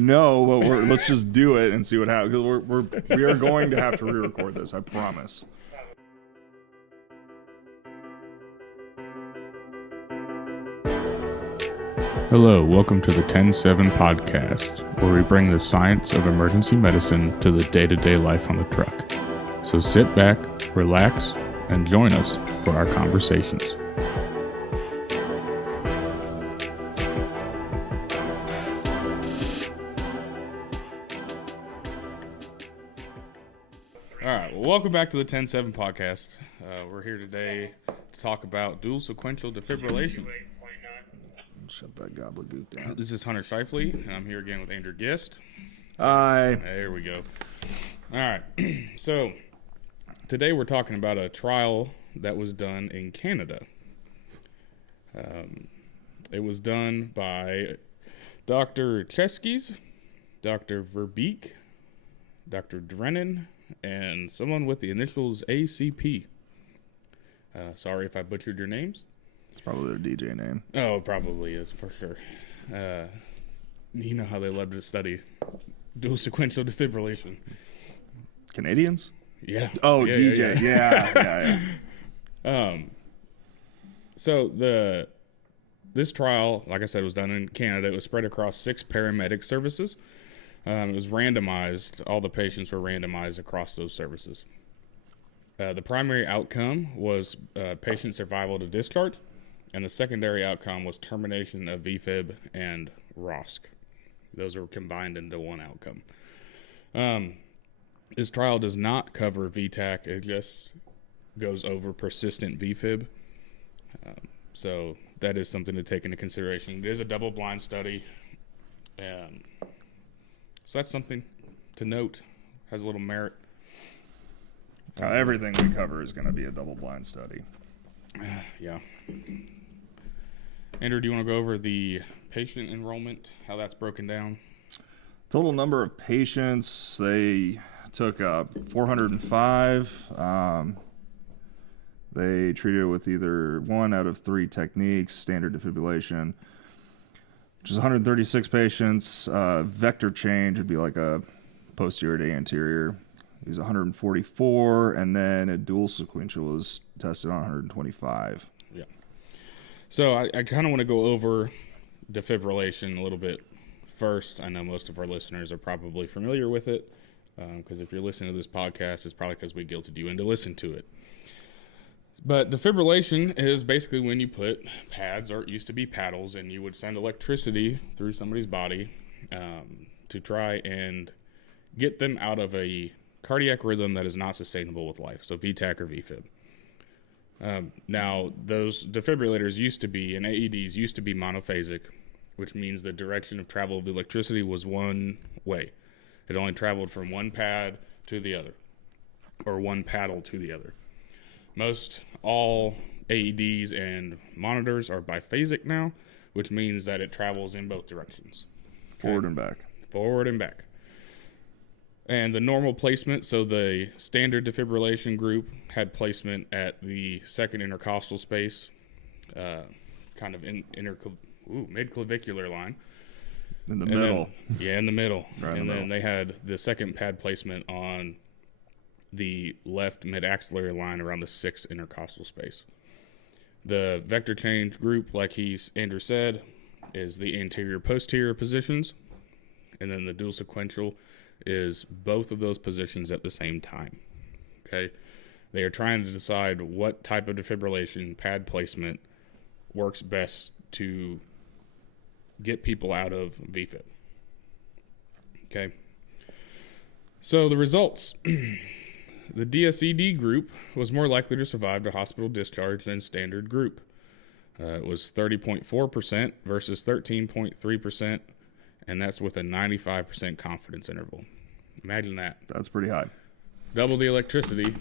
No, but let's just do it and see what happens. We are going to have to re-record this, I promise. Hello, welcome to the 10-7 podcast, where we bring the science of emergency medicine to the day-to-day life on the truck. So sit back, relax, and join us for our conversations. All right, well, welcome back to the 10-7 podcast. We're here today to talk about dual sequential defibrillation. Shut that gobbledygook down. This is Hunter Shifley, and I'm here again with Andrew Gist. Hi. There we go. All right. So today we're talking about a trial that was done in Canada. It was done by Dr. Cheskis, Dr. Verbeek, Dr. Drennan, and someone with the initials ACP. Sorry if I butchered your names. It's probably their DJ name. Oh, it probably is, for sure. You know how they love to study dual sequential defibrillation. Canadians? Yeah. Oh, yeah, DJ. Yeah. So this trial, like I said, was done in Canada. It was spread across 6 paramedic services. It was randomized. All the patients were randomized across those services. The primary outcome was patient survival to discharge. And the secondary outcome was termination of VFib and ROSC. Those are combined into one outcome. This trial does not cover VTAC. It just goes over persistent VFib. So that is something to take into consideration. It is a double-blind study. So that's something to note. Has a little merit. Everything we cover is going to be a double-blind study. Yeah. Andrew, do you want to go over the patient enrollment, how that's broken down? Total number of patients, they took 405. They treated it with either 1 out of 3 techniques, standard defibrillation, which is 136 patients. Vector change would be like a posterior to anterior. It was 144, and then a dual sequential was tested on 125. Yeah. So I kind of want to go over defibrillation a little bit first. I know most of our listeners are probably familiar with it, because if you're listening to this podcast, it's probably because we guilted you into listen to it. But defibrillation is basically when you put pads, or it used to be paddles, and you would send electricity through somebody's body to try and get them out of a cardiac rhythm that is not sustainable with life, so VTAC or VFib. Now, those defibrillators used to be, and AEDs used to be monophasic, which means the direction of travel of the electricity was one way. It only traveled from one pad to the other, or one paddle to the other. Most all AEDs and monitors are biphasic now, which means that it travels in both directions. Forward and back. Forward and back. And the normal placement, so the standard defibrillation group had placement at the second intercostal space, kind of mid-clavicular line. In the middle. In the middle. Right and then they had the second pad placement on the left mid-axillary line around the sixth intercostal space. The vector change group, like Andrew said, is the anterior-posterior positions. And then the dual sequential is both of those positions at the same time. Okay, they are trying to decide what type of defibrillation pad placement works best to get people out of VFib. Okay, so the results. The DSED group was more likely to survive to hospital discharge than standard group. It was 30.4% versus 13.3%. And that's with a 95% confidence interval. Imagine that. That's pretty high. Double the electricity,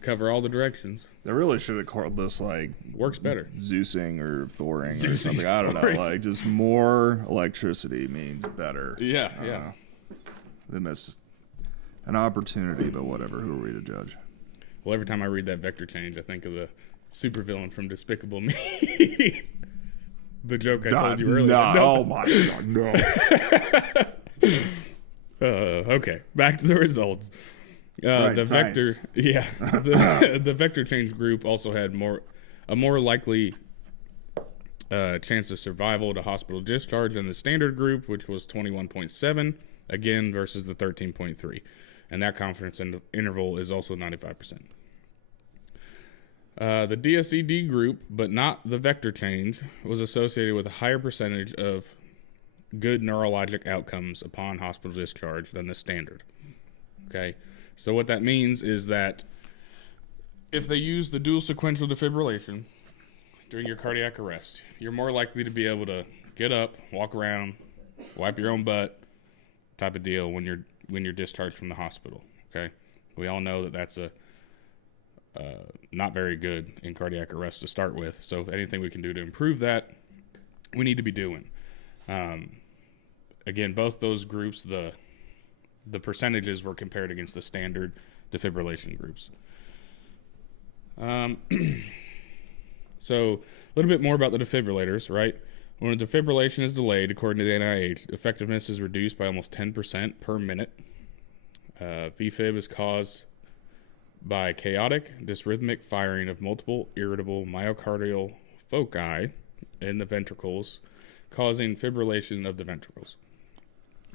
cover all the directions. They really should have called this like works better. Zeusing or Thoring or something. I don't know. Like just more electricity means better. Yeah. They missed an opportunity, but whatever. Who are we to judge? Well, every time I read that vector change, I think of the supervillain from Despicable Me. The joke I told you earlier. No, oh my God, no. Okay, back to the results. Right, The science. vector, yeah, the vector change group also had a more likely chance of survival to hospital discharge than the standard group, which was 21.7, again versus the 13.3, and that confidence interval is also 95%. The DSED group, but not the vector change, was associated with a higher percentage of good neurologic outcomes upon hospital discharge than the standard. Okay, so what that means is that if they use the dual sequential defibrillation during your cardiac arrest, you're more likely to be able to get up, walk around, wipe your own butt, type of deal when you're discharged from the hospital. Okay, we all know that that's a not very good in cardiac arrest to start with. So anything we can do to improve that, we need to be doing. Again, both those groups, the percentages were compared against the standard defibrillation groups. So a little bit more about the defibrillators, right? When a defibrillation is delayed, according to the NIH, effectiveness is reduced by almost 10% per minute. VFib is caused by chaotic, dysrhythmic firing of multiple irritable myocardial foci in the ventricles, causing fibrillation of the ventricles.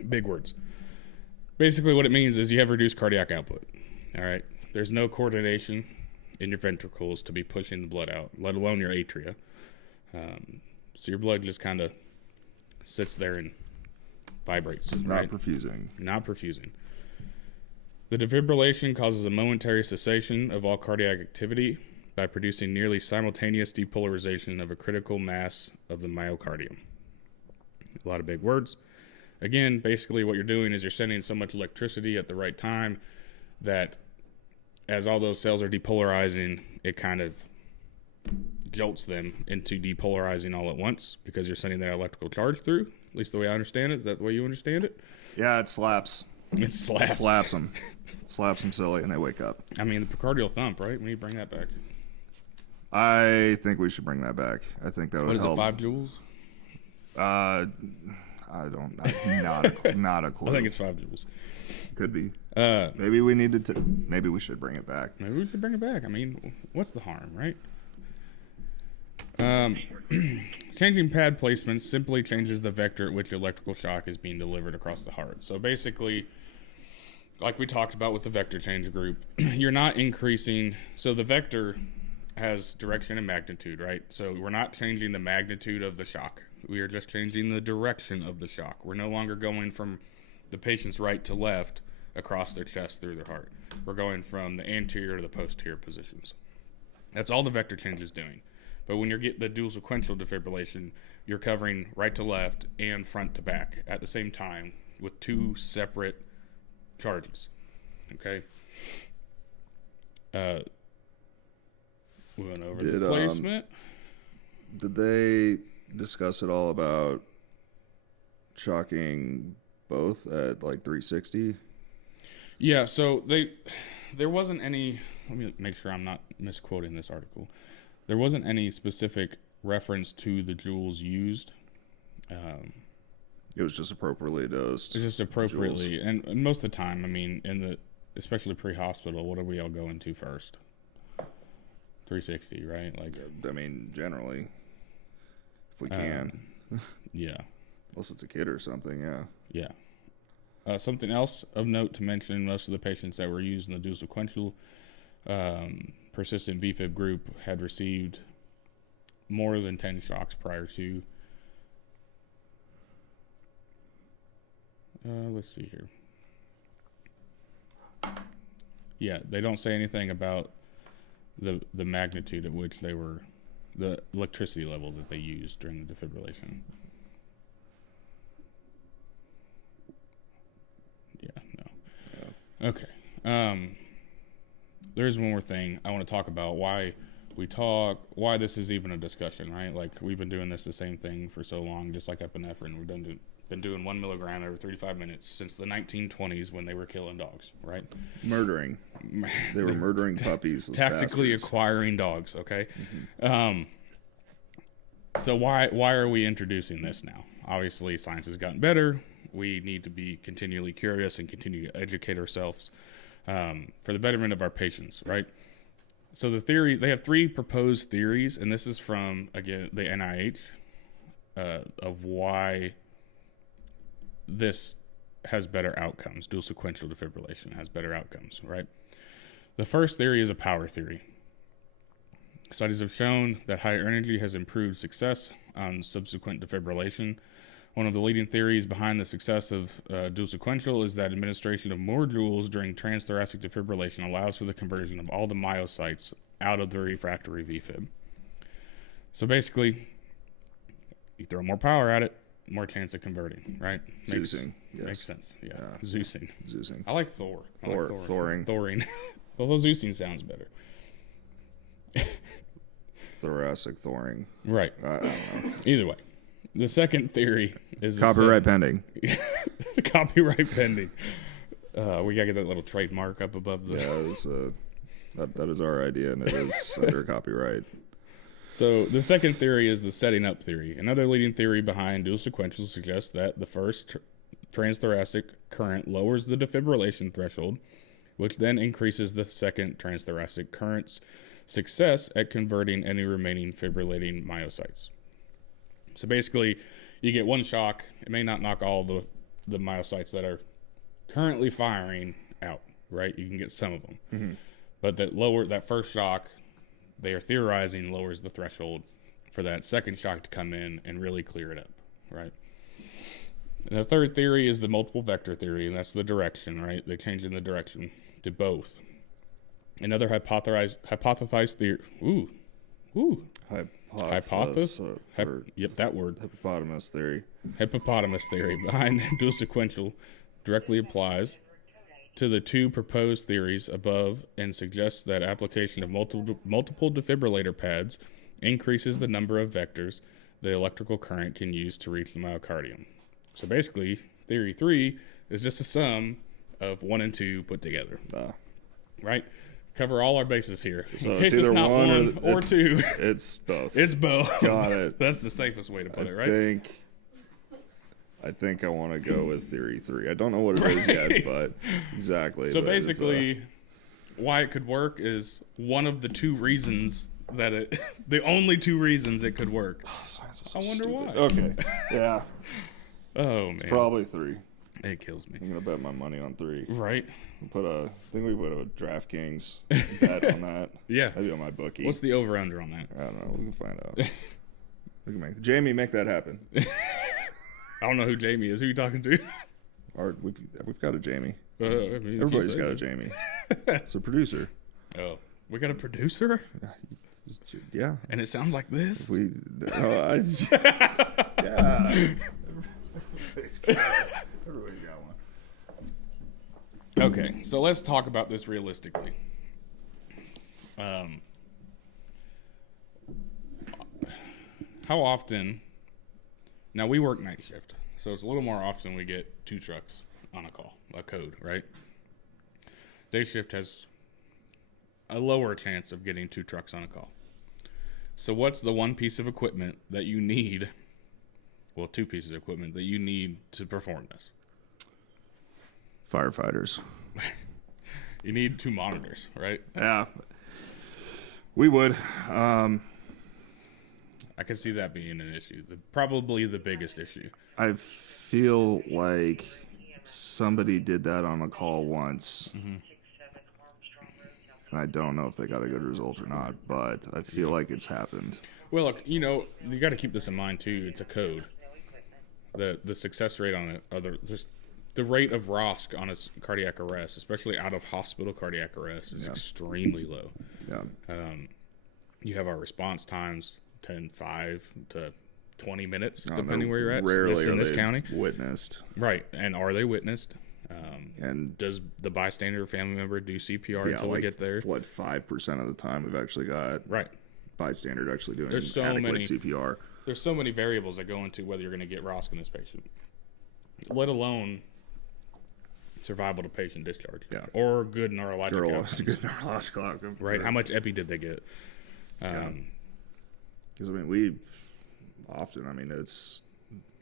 Big words. Basically what it means is you have reduced cardiac output. All right? There's no coordination in your ventricles to be pushing the blood out, let alone your atria. So your blood just kind of sits there and vibrates. It's right? not perfusing. Not perfusing. The defibrillation causes a momentary cessation of all cardiac activity by producing nearly simultaneous depolarization of a critical mass of the myocardium. A lot of big words. Again, basically what you're doing is you're sending so much electricity at the right time that as all those cells are depolarizing, it kind of jolts them into depolarizing all at once because you're sending that electrical charge through. At least the way I understand it. Is that the way you understand it? Yeah, it slaps. It slaps. It slaps them. Slaps them silly, and they wake up. I mean, the precardial thump, right? We need to bring that back. I think we should bring that back. I think that would What is help. it, 5 joules? I don't. Not a clue. I think it's 5 joules. Could be. Maybe we needed to. Maybe we should bring it back. Maybe we should bring it back. I mean, what's the harm, right? Changing pad placements simply changes the vector at which electrical shock is being delivered across the heart. So basically, like we talked about with the vector change group, you're not increasing. So the vector has direction and magnitude, right? So we're not changing the magnitude of the shock. We are just changing the direction of the shock. We're no longer going from the patient's right to left across their chest through their heart. We're going from the anterior to the posterior positions. That's all the vector change is doing. But when you get the dual sequential defibrillation, you're covering right to left and front to back at the same time with two separate charges. Okay? We went over the placement. Did they discuss at all about shocking both at like 360? Yeah, so there wasn't any. Let me make sure I'm not misquoting this article. There wasn't any specific reference to the joules used. It was just appropriately dosed. It's just appropriately, and most of the time, I mean, especially pre-hospital, what are we all going to first? 360, right? Like, I mean, generally, if we can. Yeah. Unless it's a kid or something, yeah. Yeah. Something else of note to mention: most of the patients that were used in the dual sequential persistent VFib group had received more than 10 shocks prior to. Let's see here. Yeah, they don't say anything about the magnitude at which they were, the electricity level that they used during the defibrillation. Yeah, no. Yeah. Okay. There's one more thing I want to talk about. Why this is even a discussion, right? Like, we've been doing the same thing for so long, just like epinephrine. We've been doing 1 milligram every 35 minutes since the 1920s when they were killing dogs, right? Murdering. They were murdering puppies. Tactically acquiring dogs, okay? Mm-hmm. So why are we introducing this now? Obviously, science has gotten better. we need to be continually curious and continue to educate ourselves for the betterment of our patients, right? So they have 3 proposed theories, and this is from, again, the NIH, of why this has better outcomes. Dual sequential defibrillation has better outcomes, right? The first theory is a power theory. Studies have shown that higher energy has improved success on subsequent defibrillation. One of the leading theories behind the success of dual sequential is that administration of more joules during transthoracic defibrillation allows for the conversion of all the myocytes out of the refractory VFib. So basically, you throw more power at it, more chance of converting, right? Zeusing. Yes. Makes sense. Yeah. Zeusing. Zeusing. I like Thor. Thoring. Thoring. Although Zeusing sounds better. Thoracic thoring. Right. I don't know. Either way. The second theory is Copyright pending. Copyright pending. We gotta get that little trademark up above the. Yeah, that is our idea, and it is under copyright. So the second theory is the setting up theory. Another leading theory behind dual sequential suggests that the first transthoracic current lowers the defibrillation threshold, which then increases the second transthoracic current's success at converting any remaining fibrillating myocytes. So basically, you get one shock. It may not knock all the myocytes that are currently firing out, right? You can get some of them. Mm-hmm. But that first shock, they are theorizing, lowers the threshold for that second shock to come in and really clear it up, right? And the third theory is the multiple vector theory, and that's the direction, right? They change in the direction to both. Another hypothesized theory. That word. Hippopotamus theory. Hippopotamus theory behind dual sequential directly applies to the 2 proposed theories above and suggests that application of multiple defibrillator pads increases the number of vectors the electrical current can use to reach the myocardium. So basically, theory 3 is just a sum of 1 and 2 put together. Right? Cover all our bases here. So in case it's either not one or 2. It's both. It's both. Got it. That's the safest way to put it, right? I think I want to go with theory 3. I don't know what it is yet, but exactly. So basically, why it could work is one of the 2 reasons that the only 2 reasons it could work. Science is so I wonder stupid. why. Okay. Yeah. Oh, man. It's probably 3. It kills me. I'm going to bet my money on 3. Right. I think we put a DraftKings bet on that. Yeah. Maybe on my bookie. What's the over-under on that? I don't know. We can find out. Jamie, make that happen. I don't know who Jamie is. Who are you talking to? We've got a Jamie. Everybody's got a Jamie. It's a producer. Oh, we got a producer? Yeah. And it sounds like this? Yeah. Everybody's got one. Okay, so let's talk about this realistically. How often... Now, we work night shift, so it's a little more often we get 2 trucks on a call, a code, right? Day shift has a lower chance of getting 2 trucks on a call. So what's the one piece of equipment that you need, 2 pieces of equipment that you need to perform this? Firefighters. You need 2 monitors, right? Yeah. We would. I could see that being an issue. Probably the biggest issue. I feel like somebody did that on a call once. Mm-hmm. And I don't know if they got a good result or not, but I feel like it's happened. Well, look, you got to keep this in mind, too. It's a code. The success rate on it, the rate of ROSC on a cardiac arrest, especially out-of-hospital cardiac arrest, is extremely low. Yeah. You have our response times, 5 to 20 minutes, depending where you're at. Rarely in this county. Witnessed. Right. And are they witnessed? And does the bystander or family member do CPR until we get there? 5% of the time we've actually got bystander actually doing adequate CPR. There's so many variables that go into whether you're going to get ROSC in this patient, let alone survival to patient discharge. Yeah. Or good neurological outcomes. Good neurological outcome. Right. How much epi did they get? Because, it's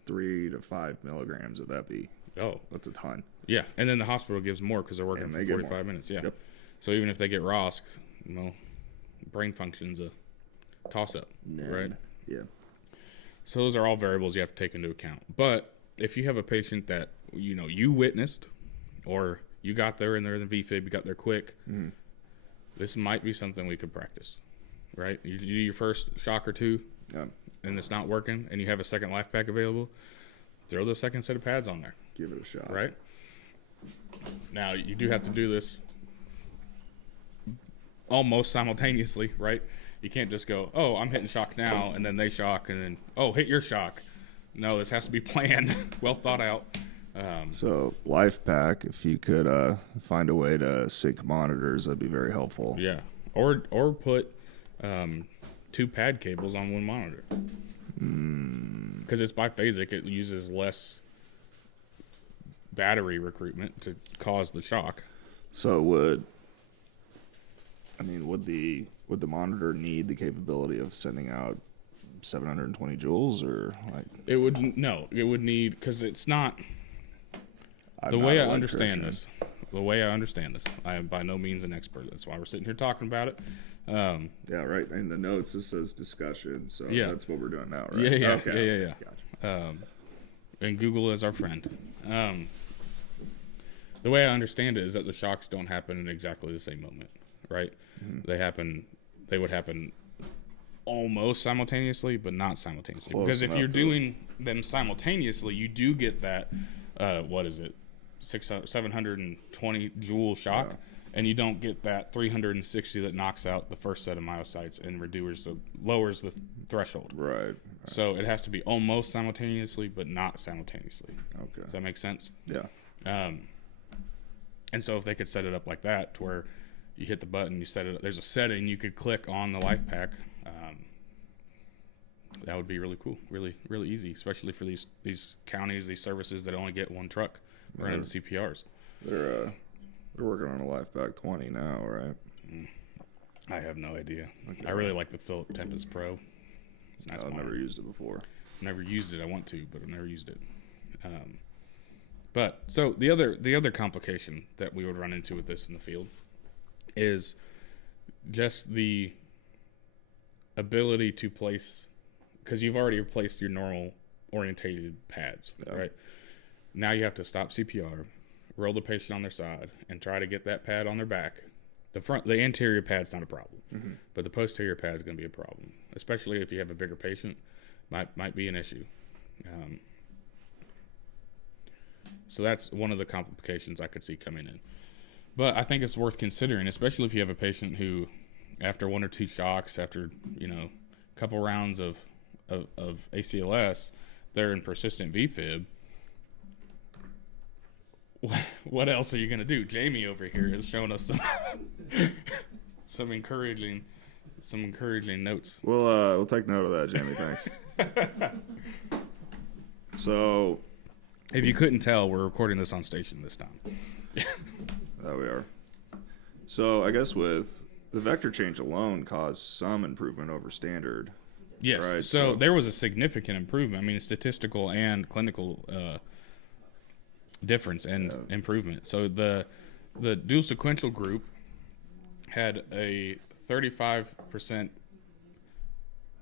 3 to 5 milligrams of epi Oh, That's a ton. yeah. And then the hospital gives more because they're working And for they get 45 minutes. Yeah. Yep. So even if they get ROSC, brain function's a toss-up, right? Yeah. So those are all variables you have to take into account. But if you have a patient that, you witnessed, or you got there and they're in the VFib, you got there quick, this might be something we could practice, right? You do your first shock or two, and it's not working, and you have a second life pack available, throw the second set of pads on there. Give it a shot. Right? Now, you do have to do this almost simultaneously, right? You can't just go, oh, I'm hitting shock now, and then they shock, and then, oh, hit your shock. No, this has to be planned, well thought out. So life pack, if you could find a way to sync monitors, that'd be very helpful. Yeah. Or put 2 pad cables on one monitor. Because it's biphasic, it uses less battery recruitment to cause the shock. So would the monitor need the capability of sending out 720 joules, or like? It would need, because it's not. The way I understand this, I am by no means an expert. That's why we're sitting here talking about it. Yeah, right. In the notes, it says discussion, so that's what we're doing now, right? Yeah. Okay. Yeah. Gotcha. And Google is our friend. The way I understand it is that the shocks don't happen in exactly the same moment, right? They would happen almost simultaneously, but not simultaneously. Close because if enough you're to- doing them simultaneously, you do get that, 720 joule shock, and you don't get that 360 that knocks out the first set of myocytes and lowers the threshold. Right. So it has to be almost simultaneously, but not simultaneously. Okay. Does that make sense? Yeah. And so if they could set it up like that, to where you hit the button, you set it up, there's a setting you could click on the life pack. That would be really cool, really, really easy, especially for these counties, these services that only get one truck running CPRs. They're working on a life pack 20 now, right? I have no idea. Okay. I really like the Philip Tempest Pro. It's a nice. I've never used it before. Never used it. I want to, but I've never used it. But so the other complication that we would run into with this in the field is just the ability to place, because you've already replaced your normal orientated pads, right? Now you have to stop CPR, roll the patient on their side, and try to get that pad on their back. The anterior pad's not a problem, but the posterior pad is going to be a problem, especially if you have a bigger patient. Might be an issue. So that's one of the complications I could see coming in. But I think it's worth considering, especially if you have a patient who, after 1 or 2 shocks, after a couple rounds of ACLS, they're in persistent VFib. What else are you going to do? Jamie over here has shown us some encouraging notes. We'll take note of that, Jamie. Thanks. So, if you couldn't tell, we're recording this on station this time. There we are. So I guess with the vector change alone caused some improvement over standard. Yes. Right? So there was a significant improvement. I mean, statistical and clinical difference and improvement. So the dual sequential group had a 35%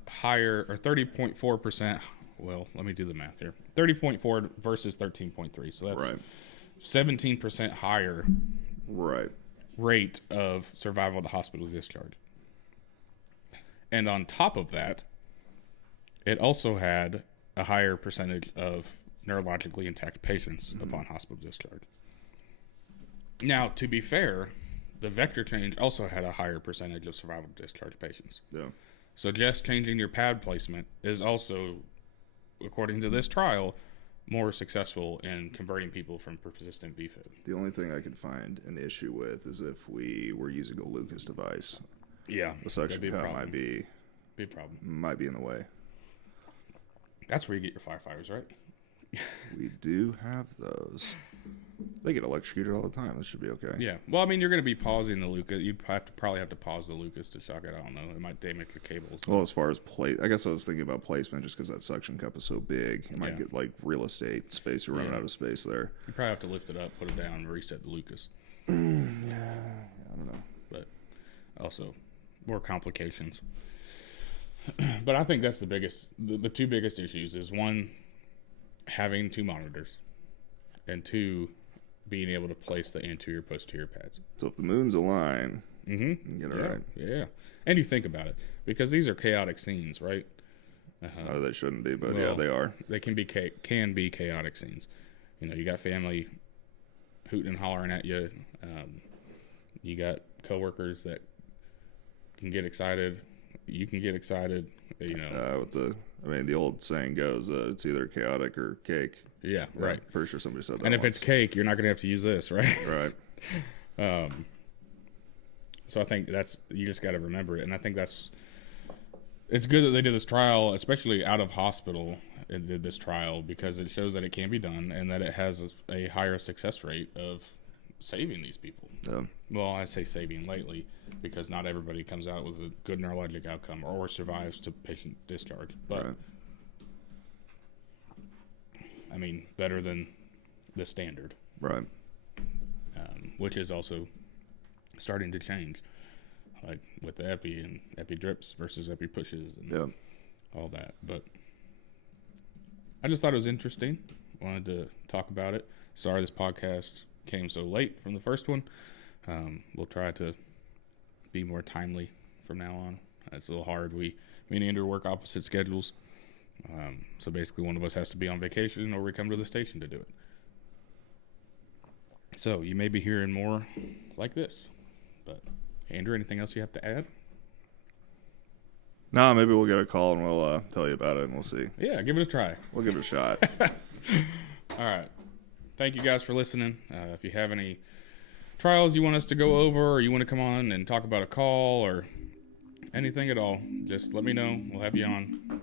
higher, or 30.4%. Well, let me do the math here. 30.4 versus 13.3. So that's 17% higher rate of survival to hospital discharge. And on top of that, it also had a higher percentage of neurologically intact patients upon hospital discharge. Now, to be fair, the vector change also had a higher percentage of survival to discharge patients. Yeah. So just changing your pad placement is also, according to this trial, more successful in converting people from persistent VFib. The only thing I could find an issue with is if we were using a Lucas device. Yeah, the suction cup might be a problem. Might be in the way. That's where you get your firefighters, right? We do have those. They get electrocuted all the time. That should be okay. Yeah. Well, I mean, you're going to be pausing the Lucas. You'd probably have to pause the Lucas to shock it. I don't know. It might damage the cables. Well, as far as I guess I was thinking about placement just because that suction cup is so big. It might Yeah. get like real estate space. You're running out of space there. You probably have to lift it up, put it down, and reset the Lucas. Yeah, I don't know. But also more complications. But I think that's the biggest, the two biggest issues is one, having two monitors, and two, being able to place the anterior posterior pads. So if the moon's a line, you get it right. Yeah. And you think about it, because these are chaotic scenes, right? Oh, they shouldn't be, but yeah, they are. They can be chaotic scenes. You know, you got family hooting and hollering at you. You got coworkers that can get excited. You can get excited. You know, the old saying goes, it's either chaotic or cake. Yeah, right. I'm pretty sure somebody said that. And if it's cake, you're not going to have to use this, right? Right. So I think you just got to remember it. And I think it's good that they did this trial, especially out of hospital, and did this trial because it shows that it can be done and that it has a higher success rate of saving these people. Yeah. Well, I say saving lately because not everybody comes out with a good neurologic outcome or survives to patient discharge. But, right. I mean, better than the standard. Right. Which is also starting to change, like with the epi and epi drips versus epi pushes and all that. But I just thought it was interesting. Wanted to talk about it. Sorry this podcast came so late from the first one. We'll try to be more timely from now on. It's a little hard. Me and Andrew work opposite schedules. So basically one of us has to be on vacation or we come to the station to do it. So you may be hearing more like this. But Andrew, anything else you have to add? No, maybe we'll get a call and we'll tell you about it and we'll see. Yeah, give it a try. We'll give it a shot. All right. Thank you guys for listening. If you have any trials you want us to go over or you want to come on and talk about a call or anything at all, just let me know. We'll have you on.